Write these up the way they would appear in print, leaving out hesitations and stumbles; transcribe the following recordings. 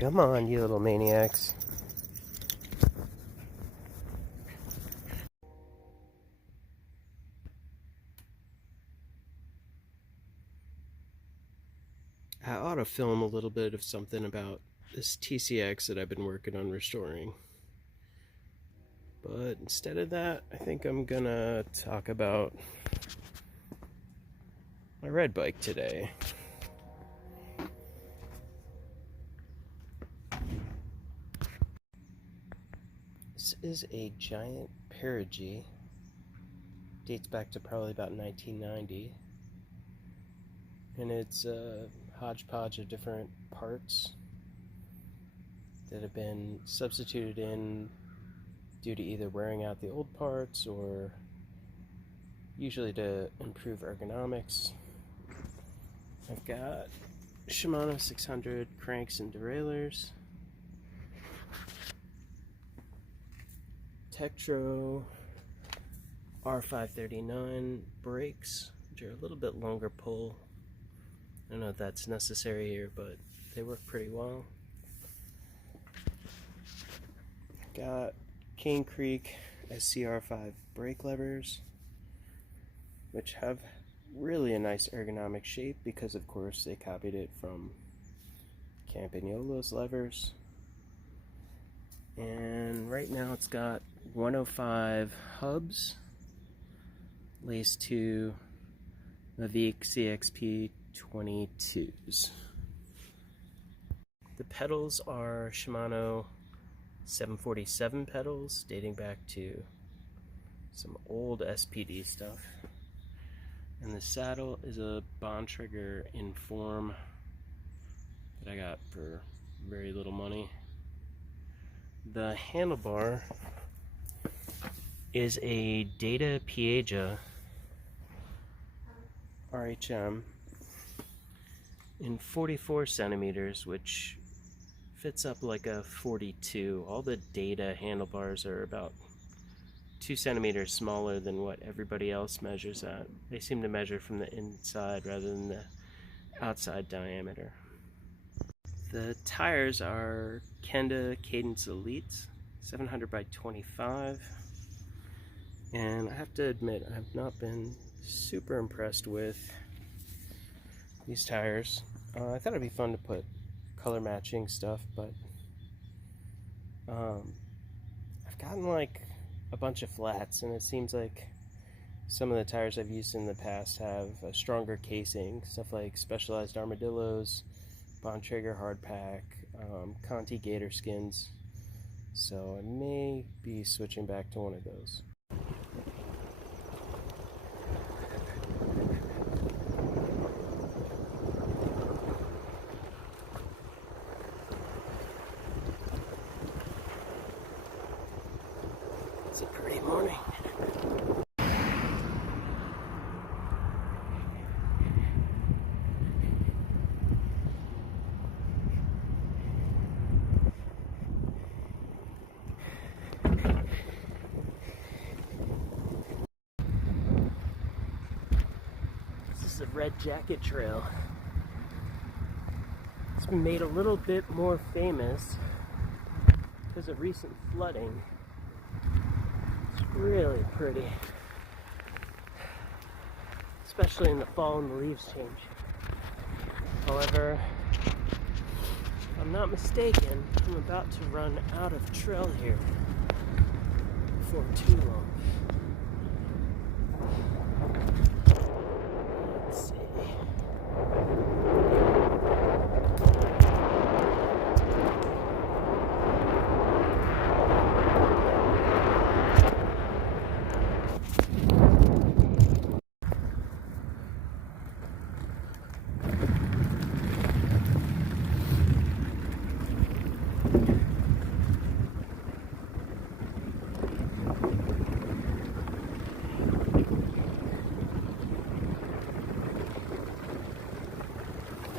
Come on, you little maniacs. I ought to film a little bit of something about this TCX that I've been working on restoring. But instead of that, I think I'm gonna talk about my red bike today. This is a Giant Perigee. Dates back to probably about 1990. And it's a hodgepodge of different parts that have been substituted in due to either wearing out the old parts or usually to improve ergonomics. I've got Shimano 600 cranks and derailleurs, Tektro R539 brakes, which are a little bit longer pull. I don't know if that's necessary here, but they work pretty well. Got Cane Creek SCR5 brake levers, which have really a nice ergonomic shape because of course they copied it from Campagnolo's levers. And right now it's got 105 hubs laced to Mavic CXP 22s. The pedals are Shimano 747 pedals dating back to some old SPD stuff. And the saddle is a Bontrager Inform that I got for very little money. The handlebar is a Data Piaja RHM in 44 centimeters, which fits up like a 42. All the Data handlebars are about 2 centimeters smaller than what everybody else measures at. They seem to measure from the inside rather than the outside diameter. The tires are Kenda Cadence Elite 700 by 25, and I have to admit I've not been super impressed with these tires. I thought it'd be fun to put color matching stuff, but I've gotten like a bunch of flats, and it seems like some of the tires I've used in the past have a stronger casing, stuff like Specialized Armadillos, Bontrager Hardpack, Conti Gator Skins, so I may be switching back to one of those. It's a great morning. This is a Red Jacket Trail. It's been made a little bit more famous because of recent flooding. It's really pretty, especially in the fall when the leaves change. However, if I'm not mistaken, I'm about to run out of trail here before too long. Let's see.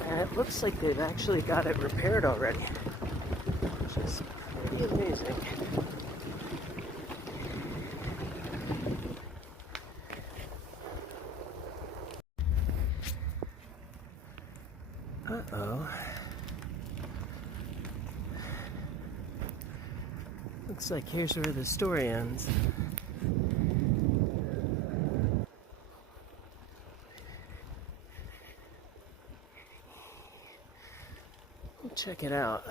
And it looks like they've actually got it repaired already, which is pretty amazing. Uh-oh. Looks like here's where the story ends. Check it out.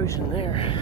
Erosion there.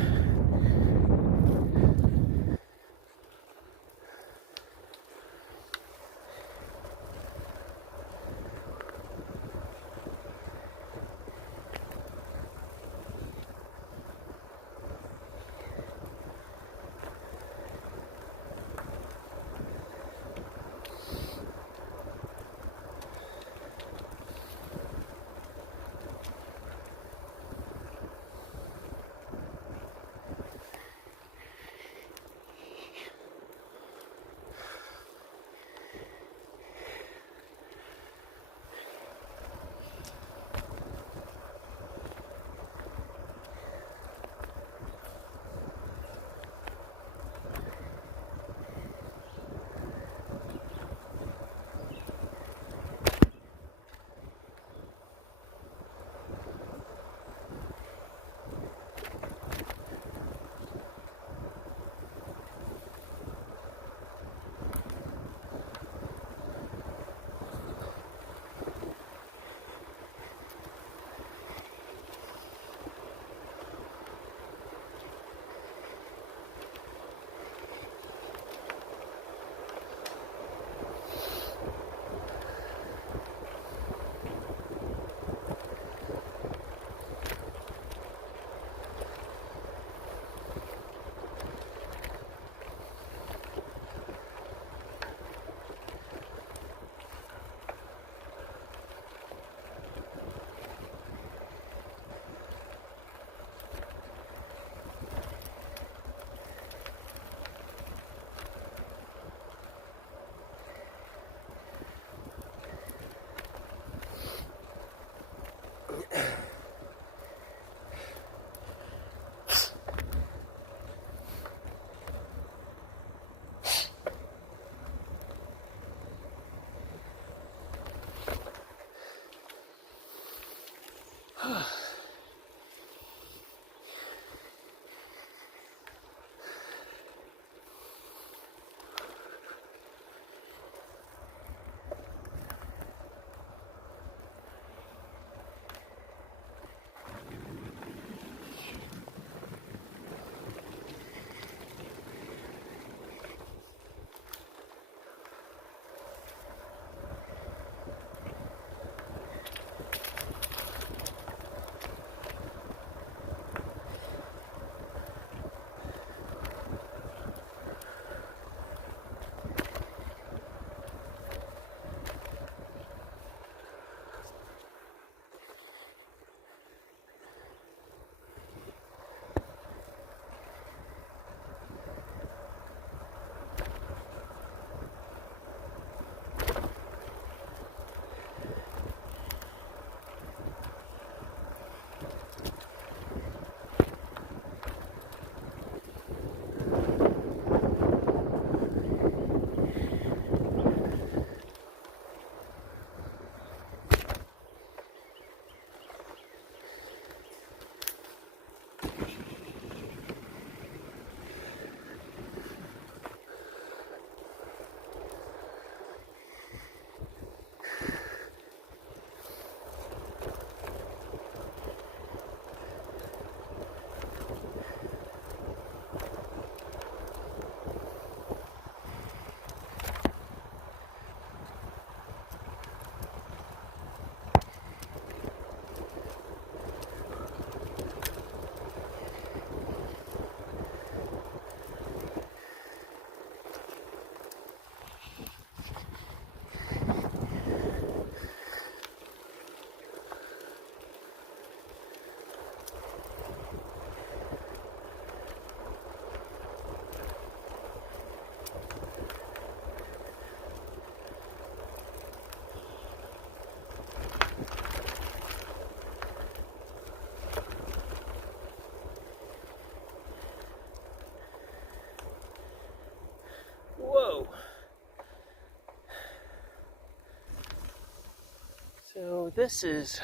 So this is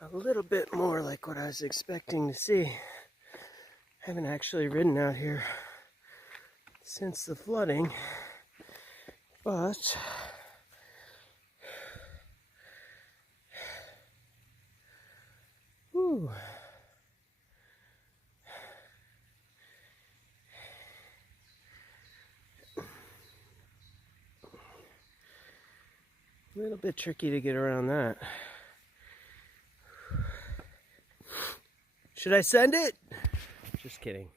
a little bit more like what I was expecting to see. I haven't actually ridden out here since the flooding, but whew. A little bit tricky to get around that. Should I send it? Just kidding.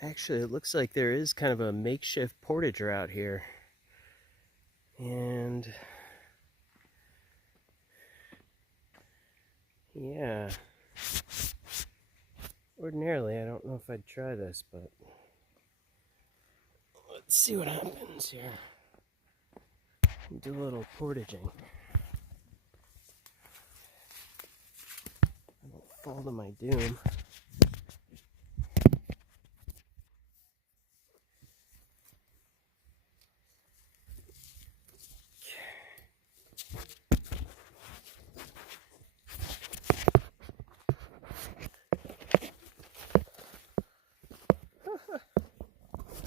Actually, it looks like there is kind of a makeshift portage route here. And yeah. Ordinarily, I don't know if I'd try this, but let's see what happens here. Do a little portaging. I don't fall to my doom.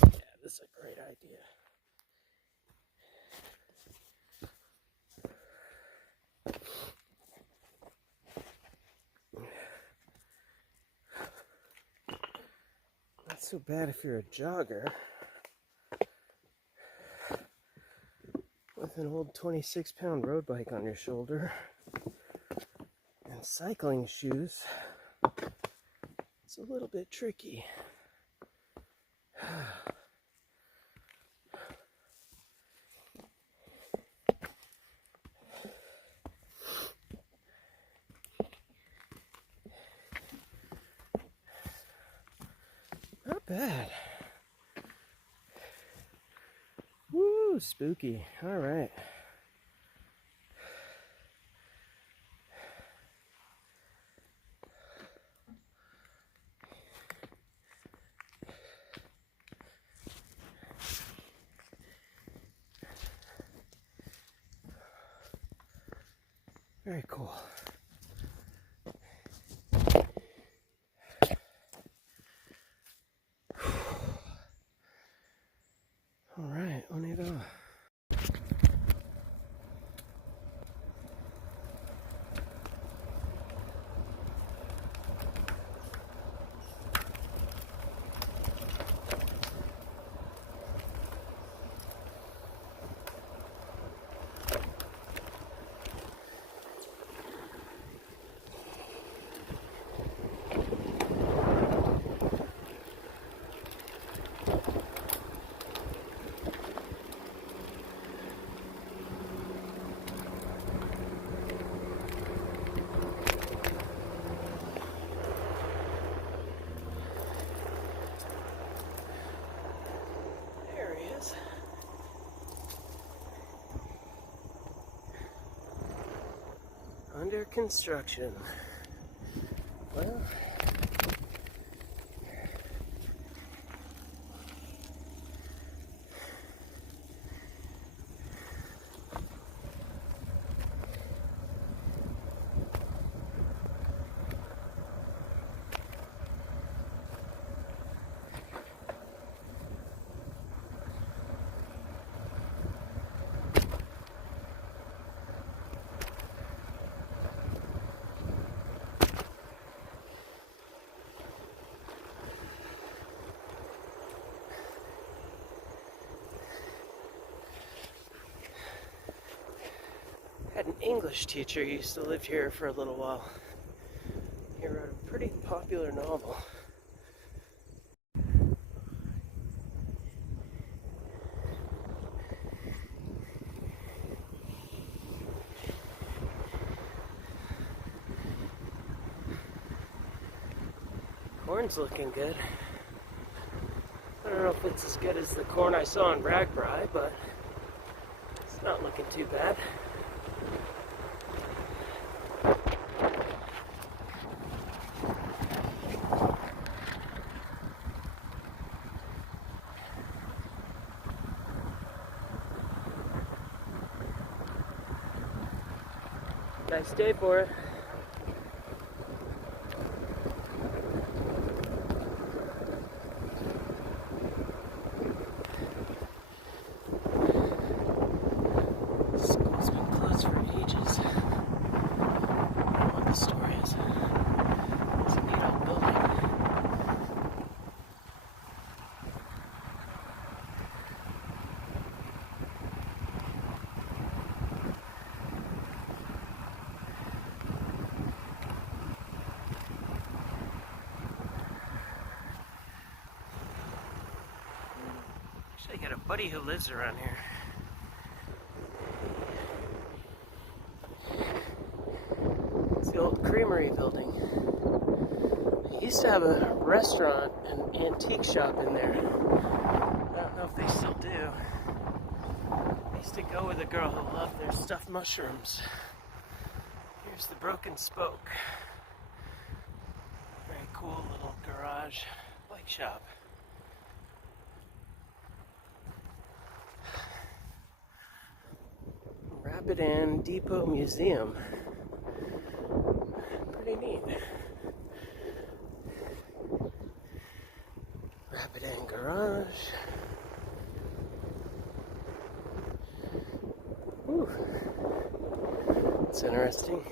Yeah, this is a great idea. Not so bad if you're a jogger with an old 26-pound road bike on your shoulder and cycling shoes. It's a little bit tricky. Not bad. Woo, spooky. All right. Very cool. All right, on it off. Under construction. Well, had an English teacher who used to live here for a little while. He wrote a pretty popular novel. Corn's looking good. I don't know if it's as good as the corn I saw in Ragbri, but it's not looking too bad. Nice day for it. School's been closed for ages. I don't know what the story is. It's a neat old building. Actually, I got a buddy who lives around here. It's the old creamery building. They used to have a restaurant and antique shop in there. I don't know if they still do. I used to go with a girl who loved their stuffed mushrooms. Here's the Broken Spoke. Very cool little garage bike shop. Rapidan Depot Museum. Pretty neat. Rapidan Garage. Ooh. It's interesting.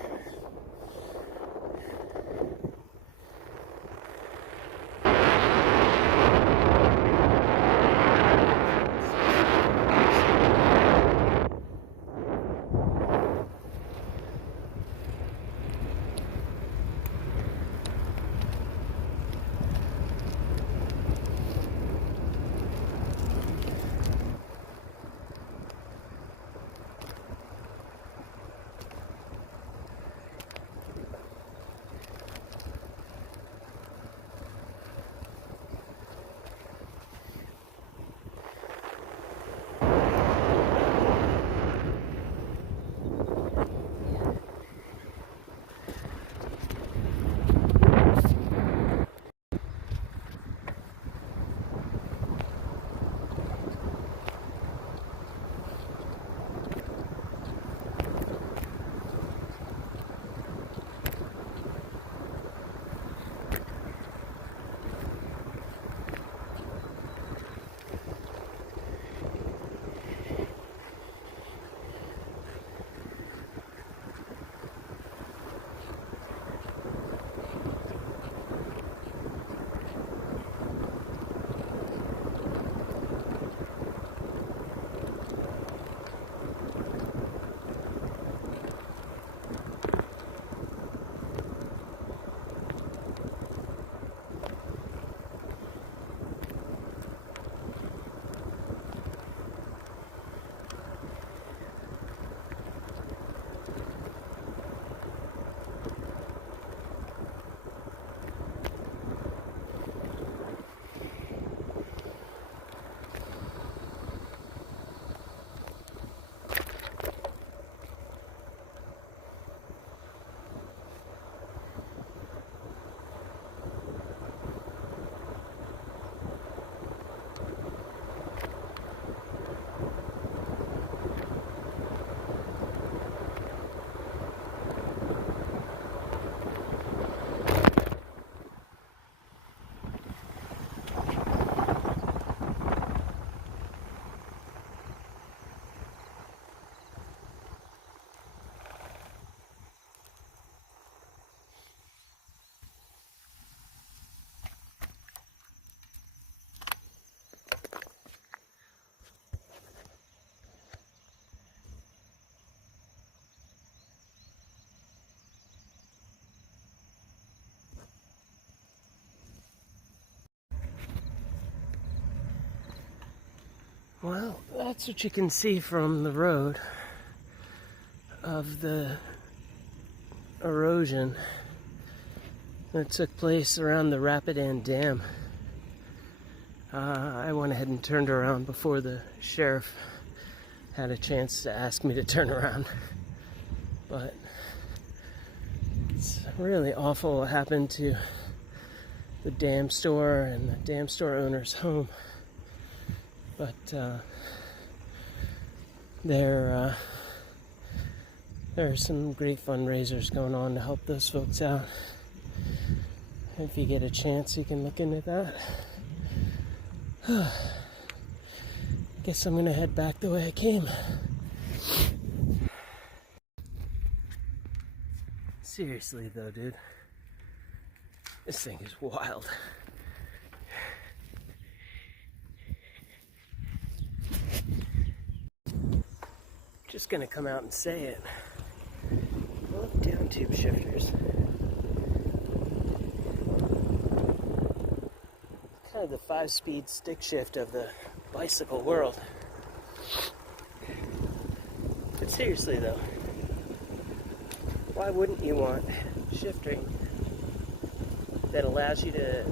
Well, that's what you can see from the road of the erosion that took place around the Rapidan Dam. I went ahead and turned around before the sheriff had a chance to ask me to turn around. But it's really awful what happened to the dam store and the dam store owner's home. But they're There are some great fundraisers going on to help those folks out. If you get a chance, you can look into that. Guess I'm gonna head back the way I came. Seriously though, dude. This thing is wild. Just gonna come out and say it. I love downtube shifters. Kind of the 5-speed stick shift of the bicycle world. But seriously though, why wouldn't you want shifting that allows you to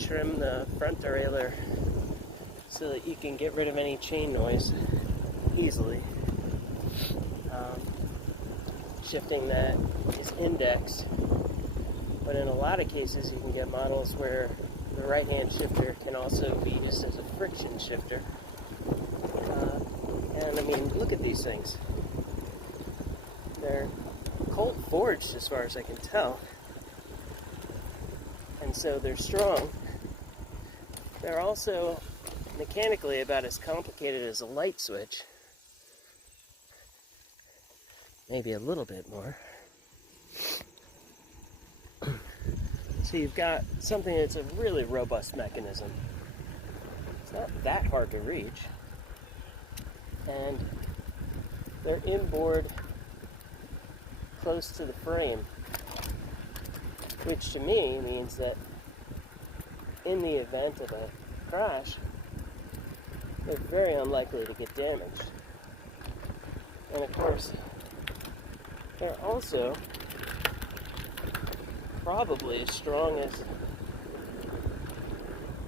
trim the front derailleur so that you can get rid of any chain noise easily? Shifting that is indexed, but in a lot of cases you can get models where the right-hand shifter can also be used as a friction shifter. And I mean, look at these things. They're cold forged as far as I can tell. And so they're strong. They're also mechanically about as complicated as a light switch. Maybe a little bit more. So you've got something that's a really robust mechanism. It's not that hard to reach. And they're inboard close to the frame, which to me means that in the event of a crash, they're very unlikely to get damaged. And of course, they're also probably as strong as,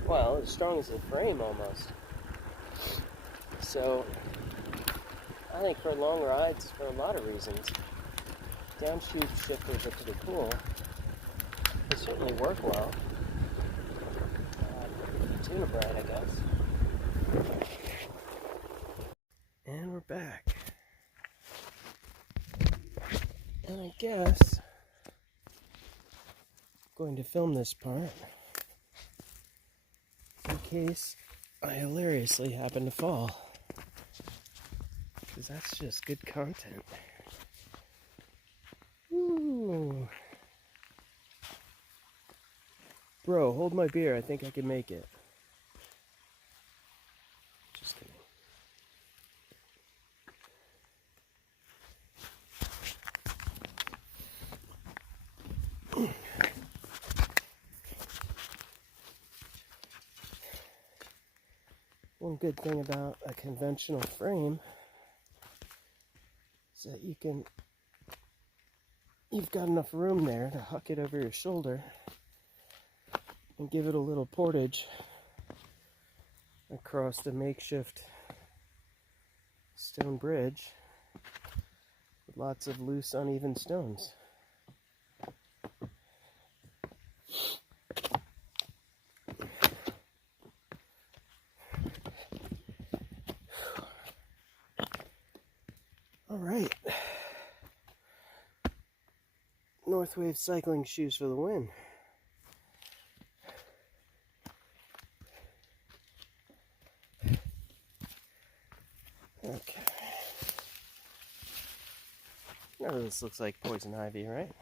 well, as strong as the frame almost. So I think for long rides, for a lot of reasons, downtube shifters are pretty cool. They certainly work well. Tuna bread, I guess. And we're back. And I guess I'm going to film this part in case I hilariously happen to fall, because that's just good content. Ooh. Bro, hold my beer. I think I can make it. Just kidding. One good thing about a conventional frame is that you've got enough room there to huck it over your shoulder and give it a little portage across the makeshift stone bridge with lots of loose, uneven stones. All right. Northwave cycling shoes for the win. Okay. None of this looks like poison ivy, right?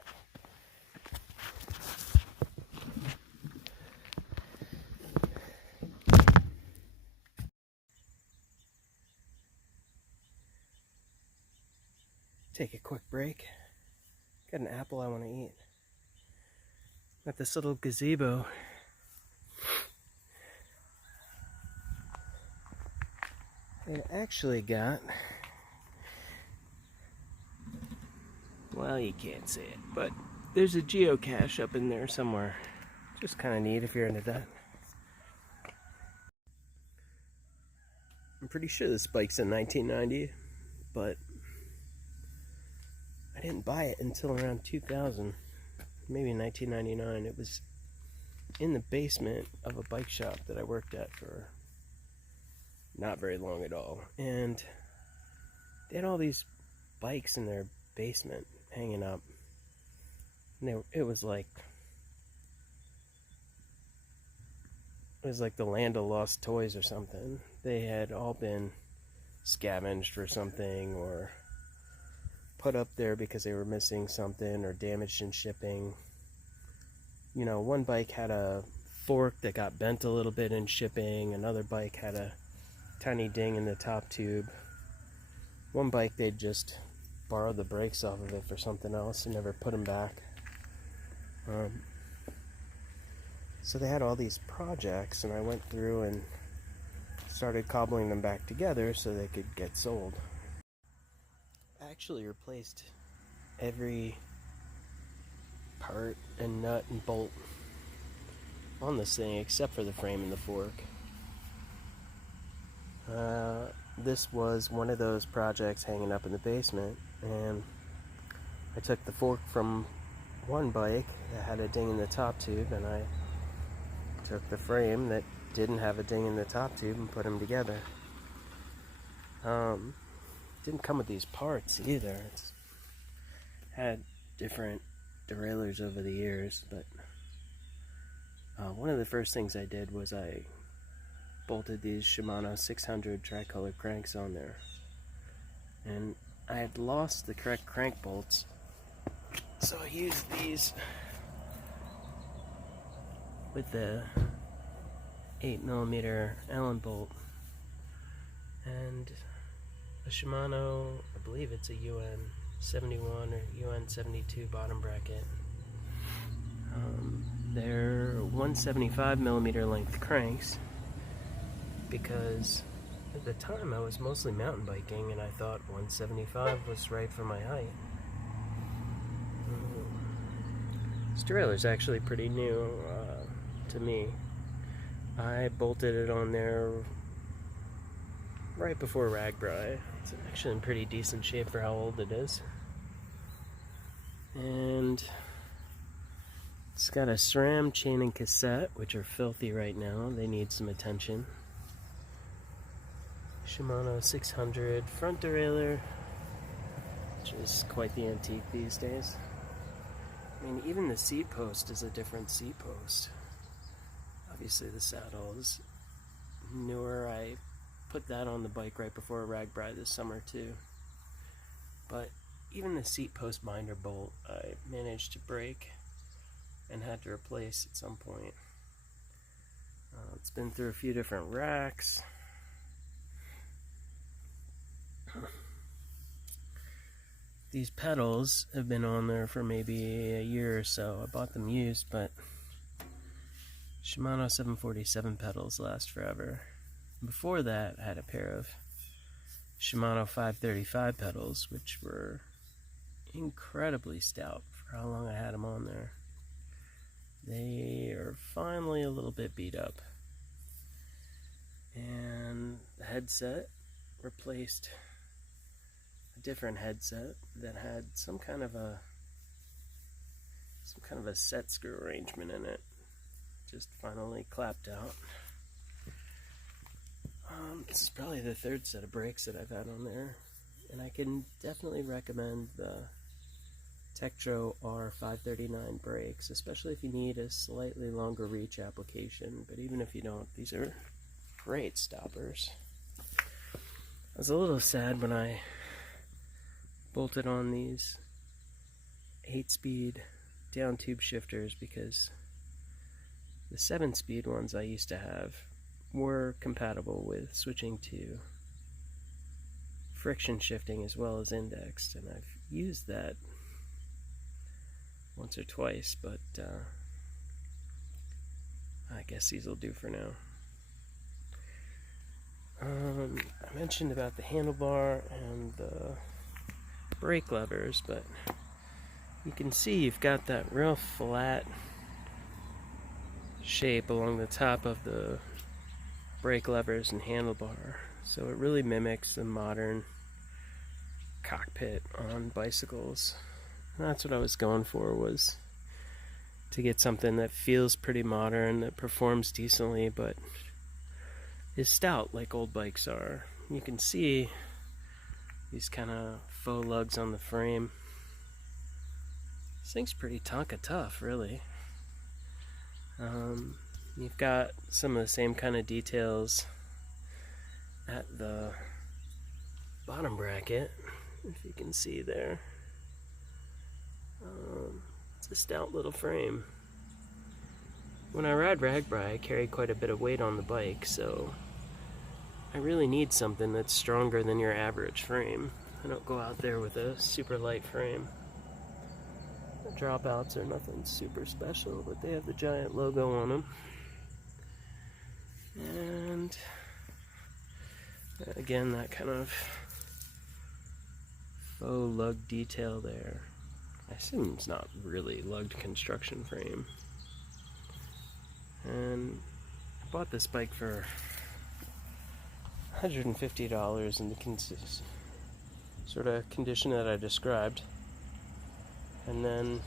Take a quick break. Got an apple I want to eat. Got this little gazebo. It actually got, well, you can't see it, but there's a geocache up in there somewhere. Just kind of neat if you're into that. I'm pretty sure this bike's a 1990, but I didn't buy it until around 2000, maybe 1999. It was in the basement of a bike shop that I worked at for not very long at all. And they had all these bikes in their basement hanging up. And it was like the land of lost toys or something. They had all been scavenged for something, or put up there because they were missing something, or damaged in shipping. You know, one bike had a fork that got bent a little bit in shipping. Another bike had a tiny ding in the top tube. One bike, they'd just borrowed the brakes off of it for something else and never put them back. So they had all these projects, and I went through and started cobbling them back together so they could get sold. I actually replaced every part and nut and bolt on this thing except for the frame and the fork. This was one of those projects hanging up in the basement, and I took the fork from one bike that had a ding in the top tube, and I took the frame that didn't have a ding in the top tube and put them together. Didn't come with these parts either. It's had different derailleurs over the years, but one of the first things I did was I bolted these Shimano 600 tricolor cranks on there, and I had lost the correct crank bolts, so I used these with the 8mm Allen bolt and a Shimano, I believe it's a UN 71 or UN 72 bottom bracket. They're 175mm length cranks, because at the time I was mostly mountain biking and I thought 175 was right for my height. This derailleur's actually pretty new to me. I bolted it on there right before Ragbri. It's actually in pretty decent shape for how old it is. And it's got a SRAM chain and cassette, which are filthy right now. They need some attention. Shimano 600 front derailleur, which is quite the antique these days. I mean, even the seat post is a different seat post. Obviously the saddle is newer. I put that on the bike right before Ragbri this summer too. But even the seat post binder bolt I managed to break and had to replace at some point. It's been through a few different racks. These pedals have been on there for maybe a year or so. I bought them used, but Shimano 747 pedals last forever. Before that, I had a pair of Shimano 535 pedals, which were incredibly stout for how long I had them on there. They are finally a little bit beat up. And the headset replaced a different headset that had some kind of a set screw arrangement in it. Just finally clapped out. This is probably the third set of brakes that I've had on there, and I can definitely recommend the Tektro R539 brakes, especially if you need a slightly longer reach application. But even if you don't, these are great stoppers. I was a little sad when I bolted on these 8-speed downtube shifters, because the 7-speed ones I used to have were compatible with switching to friction shifting as well as indexed, and I've used that once or twice, but I guess these will do for now. I mentioned about the handlebar and the brake levers, but you can see you've got that real flat shape along the top of the brake levers and handlebar, so it really mimics the modern cockpit on bicycles. And that's what I was going for, was to get something that feels pretty modern, that performs decently, but is stout like old bikes are. You can see these kind of faux lugs on the frame. This thing's pretty Tonka tough, really. You've got some of the same kind of details at the bottom bracket, if you can see there. It's a stout little frame. When I ride ragbri, I carry quite a bit of weight on the bike, so I really need something that's stronger than your average frame. I don't go out there with a super light frame. The dropouts are nothing super special, but they have the Giant logo on them. And again, that kind of faux lug detail there. I assume it's not really lugged construction frame. And I bought this bike for $150 in the sort of condition that I described, and then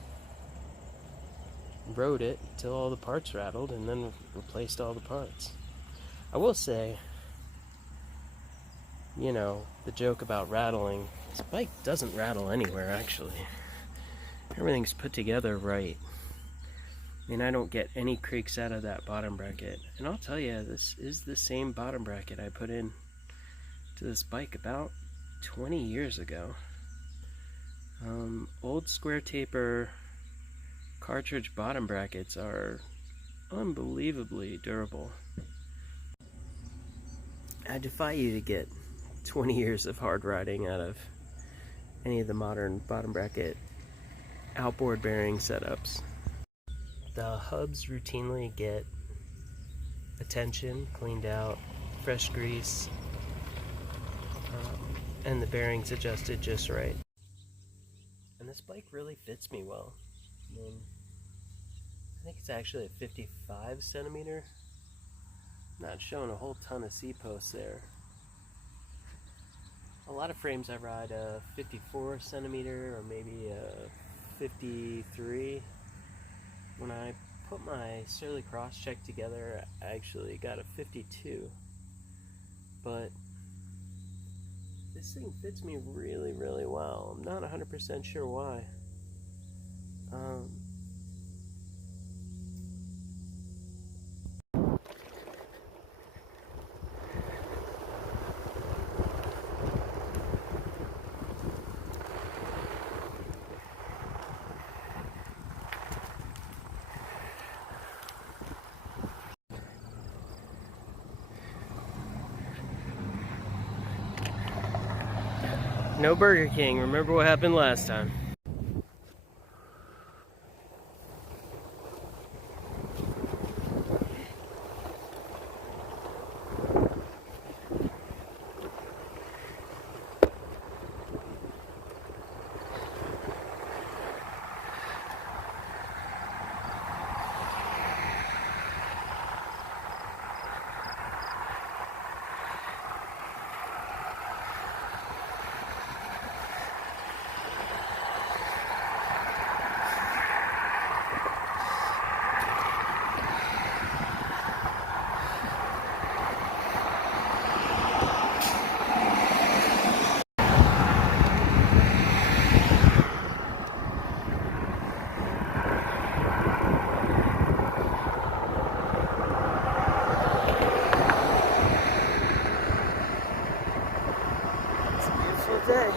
rode it till all the parts rattled, and then replaced all the parts. I will say, you know, the joke about rattling, this bike doesn't rattle anywhere actually. Everything's put together right. I mean, I don't get any creaks out of that bottom bracket. And I'll tell you, this is the same bottom bracket I put in to this bike about 20 years ago. Old square taper cartridge bottom brackets are unbelievably durable. I defy you to get 20 years of hard riding out of any of the modern bottom bracket outboard bearing setups. The hubs routinely get attention, cleaned out, fresh grease, and the bearings adjusted just right. And this bike really fits me well. I mean, I think it's actually a 55 centimeter. Not showing a whole ton of C-posts there. A lot of frames I ride a 54 centimeter or maybe a 53. When I put my Surly Cross check together, I actually got a 52. But this thing fits me really, really well. I'm not 100% sure why. No Burger King. Remember what happened last time. Day.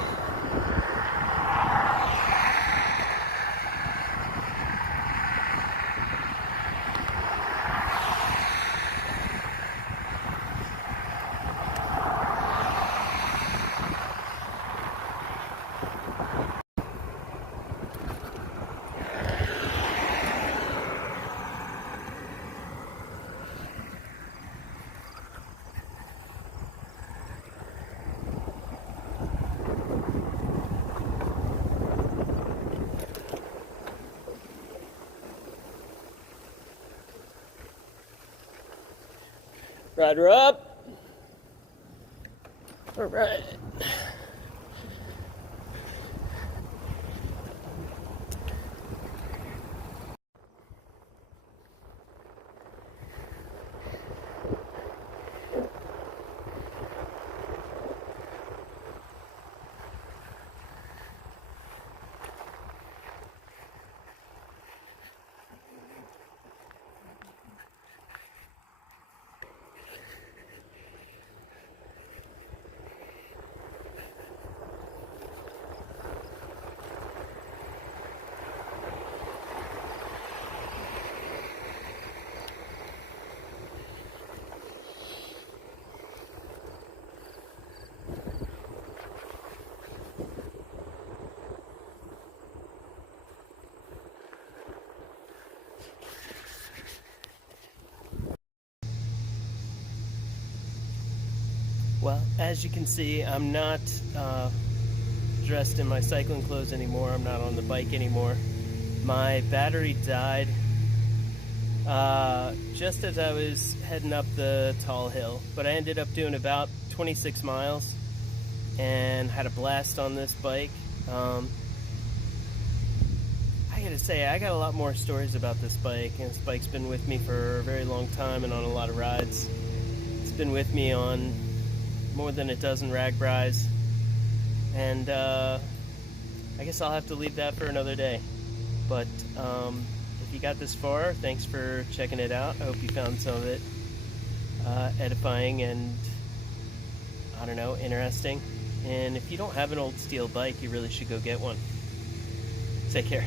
Rider up. All right. Well, as you can see, I'm not dressed in my cycling clothes anymore. I'm not on the bike anymore. My battery died just as I was heading up the tall hill, but I ended up doing about 26 miles and had a blast on this bike. I gotta say, I got a lot more stories about this bike, and this bike's been with me for a very long time and on a lot of rides. It's been with me on more than a dozen RAGBRAIs, and I guess I'll have to leave that for another day. But if you got this far, thanks for checking it out. I hope you found some of it edifying and, I don't know, interesting. And if you don't have an old steel bike, you really should go get one. Take care.